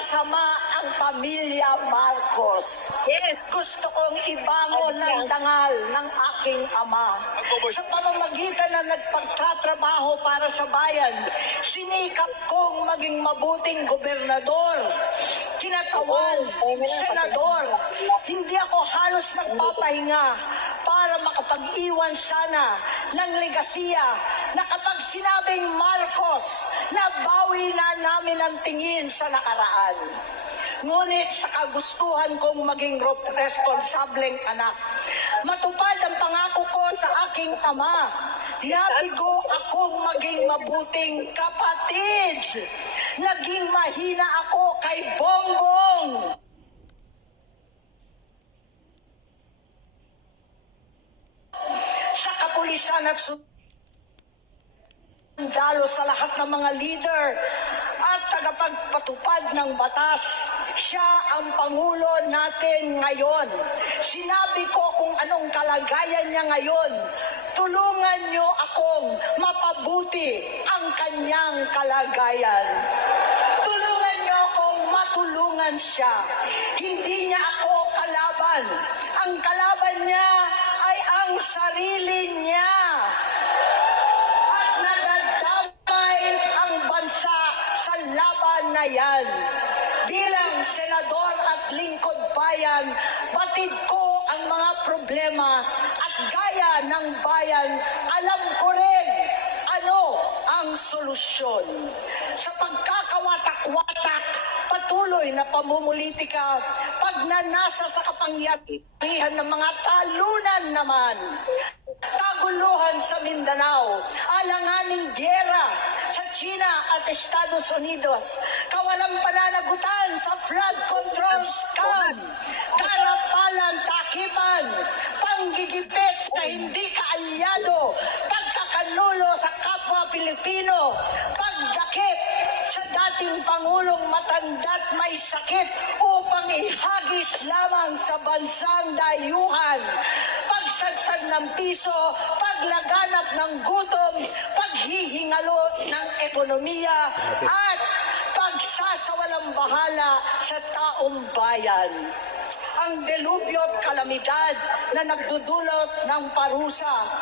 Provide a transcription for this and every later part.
masama ang pamilya Marcos. Yes. Gusto kong ibangon ng dangal ng aking ama. Sa pamamagitan na nagpagtatrabaho para sa bayan, sinikap kong maging mabuting gobernador, kinatawan, senador. Hindi ako halos nagpapahinga makapag-iwan sana ng legasiya na kapag sinabing Marcos, nabawi na namin ang tingin sa nakaraan. Ngunit sa kagustuhan kong maging responsableng anak, matupad ang pangako ko sa aking ama. Nabigo akong maging mabuting kapatid. Naging mahina ako kay Bongbong. Sa kapulisan at su- sundalo sa lahat ng mga leader at tagapagpatupad ng batas. Siya ang Pangulo natin ngayon. Sinabi ko kung anong kalagayan niya ngayon. Tulungan niyo akong mapabuti ang kanyang kalagayan. Tulungan niyo akong matulungan siya. Hindi niya ako kalaban. Ang kalaban niya problema at gaya ng bayan, alam ko rin ano ang solusyon. Sa pagkakawatak-watak, patuloy na pamumulitika, pagnanasa sa kapangyarihan ng mga talunan naman, kaguluhan sa Mindanao, alanganing gera sa China at Estados Unidos, kawalang pananagutan sa flood control scam, karapalan, takipan, panggigipit sa hindi kaalyado, pagkakanulo sa kapwa Pilipino, pagdakip sa dating Pangulong matanda't may sakit upang ihagis lamang sa bansang dayuhan. Pagsadsad ng piso, paglaganap ng gutom, paghihingalo ng ekonomiya, at pagsasawalang bahala sa taong bayan. Ang delubyo at kalamidad na nagdudulot ng parusa,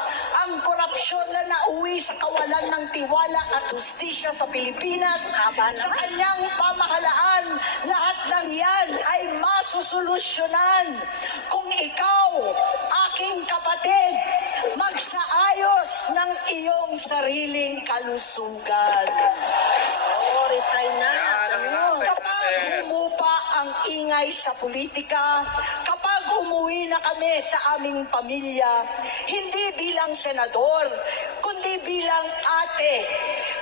ang korupsyon na nauwi sa kawalan ng tiwala at hustisya sa Pilipinas, sa kanyang pamahalaan, lahat ng yan ay masusolusyonan kung ikaw, aking kapatid, magsaayos ng iyong sariling kalusugan. Sorry, tayo na. Kapag humupa ang ingay sa politika, kapag umuwi na kami sa aming pamilya, hindi bilang senador, kundi bilang ate,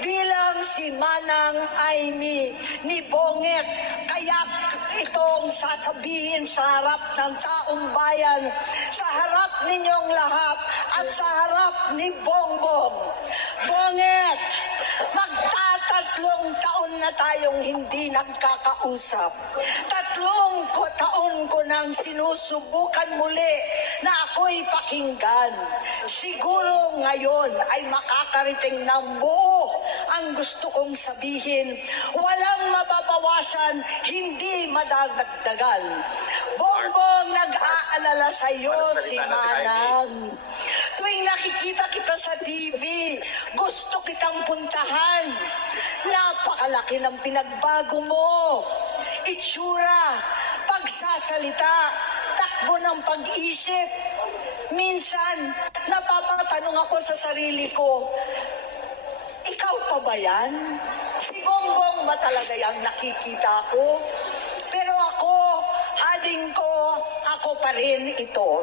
bilang si Manang Aimee ni Bonget, itong sasabihin sa harap ng taong bayan, sa harap ninyong lahat at sa harap ni Bongbong. Bonget, magtatatlong taon na tayong hindi nagkakausap. Tatlong ko taon ko nang sinusubukan muli na ako'y pakinggan. Siguro ngayon ay makakariting ng buo ang gusto kong sabihin. Walang mababawasan, hindi madadagdagan. Bongbong, nag-aalala sa iyo si Manang. Tuwing nakikita kita sa TV, gusto kitang puntahan. Napakalaki ng pinagbago mo. Itsura, pagsasalita, takbo ng pag-isip. Minsan, napapatanong ako sa sarili ko, ikaw pa ba yan? Si Bongbong ba talaga yung nakikita ko? Pero ako, haling ko, ako pa rin ito.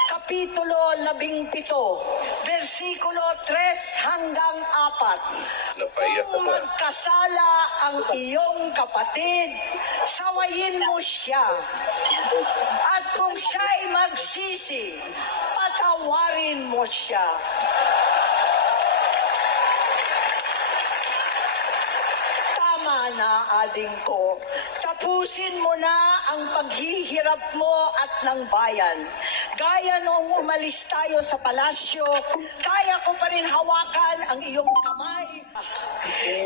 Kapitulo 17, versikulo 3 hanggang 4. Napaiyak Kung magkasala ang iyong kapatid, sawayin mo siya. At kung siya'y magsisi, patawarin mo siya. Tama na, ading ko. Tapusin mo na ang paghihirap mo at ng bayan. Gaya noong umalis tayo sa palasyo, kaya ko pa rin hawakan ang iyong kamay.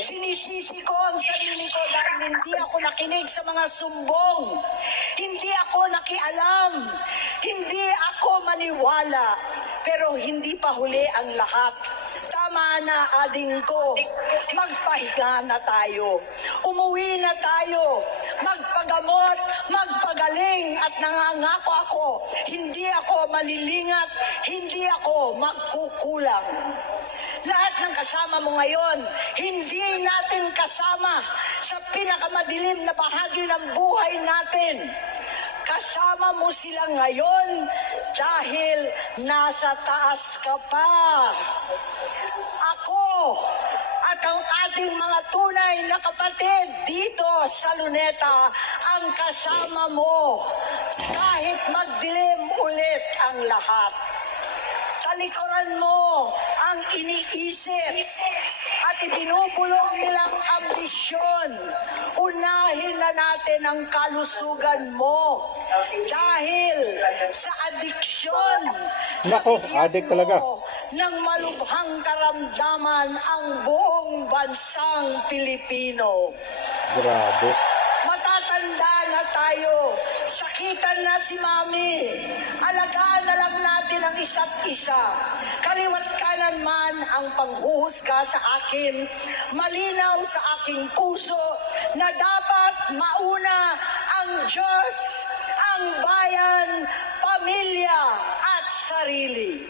Sinisisi ko ang sarili ko dahil hindi ako nakinig sa mga sumbong. Hindi ako nakialam. Hindi ako maniwala. Pero hindi pa huli ang lahat. Tama na, ading ko. Magpahinga na tayo. Umuwi na tayo. Magpagaling at nangangako ako. Hindi ako malilingat. Hindi ako magkukulang. Lahat ng kasama mo ngayon, hindi natin kasama sa pinakamadilim na bahagi ng buhay natin. Kasama mo sila ngayon dahil nasa taas ka pa. Ako at ang ating mga tunay na kapatid dito sa Luneta ang kasama mo kahit magdilim ulit ang lahat. Talikuran mo ang iniisip at ibinubulong nilang ambisyon. Unahin na natin ang kalusugan mo dahil sa adiksyon. Nako, addict talaga. mo ng malubhang karamdaman ang buong bansang Pilipino. Grabe. Matatanda na tayo. Sakitan na si Mami. Alagaan na lang natin ang isa't isa. Kaliwat kanan man ang panghuhusga sa akin. Malinaw sa aking puso na dapat mauna ang Diyos, ang bayan, pamilya at sarili.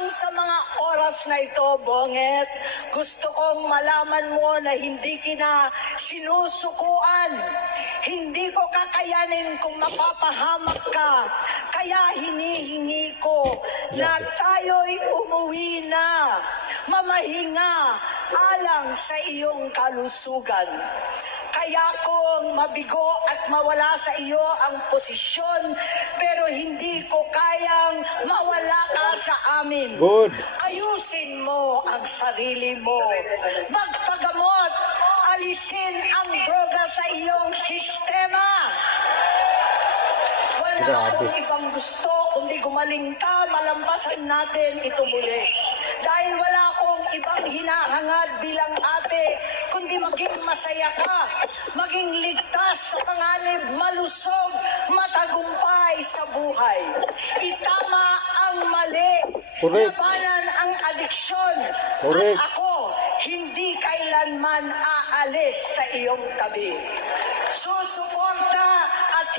Hanggang sa mga oras na ito, Bonget, gusto kong malaman mo na hindi kina sinusukuan. Hindi ko kakayanin kung mapapahamak ka. Kaya hinihingi ko na tayo'y umuwi na. Mamahinga alang sa iyong kalusugan. Kaya kong mabigo at mawala sa iyo ang posisyon, pero hindi ko kayang mawala ka sa amin. Good. Ayusin mo ang sarili mo. Magpagamot. Alisin ang droga sa iyong sistema. Wala Grabe. akong ibang gusto kundi gumaling ka, malampasan natin ito muli. Dahil wala akong ibang hinahangad bilang ate, kundi maging masaya ka, maging ligtas sa panganib, malusog, matagumpay sa buhay. Itama ang mali, Correct. labanan ang adiksyon, Correct. at ako hindi kailanman aalis sa iyong tabi. Susuporta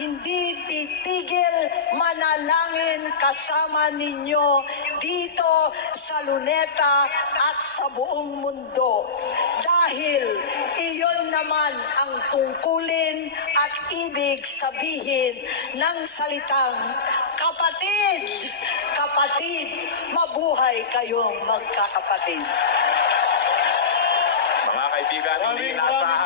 hindi titigil manalangin kasama ninyo dito sa Luneta at sa buong mundo. Dahil iyon naman ang tungkulin at ibig sabihin ng salitang kapatid, kapatid, mabuhay kayong magkakapatid. Mga kaibigan, hindi nasa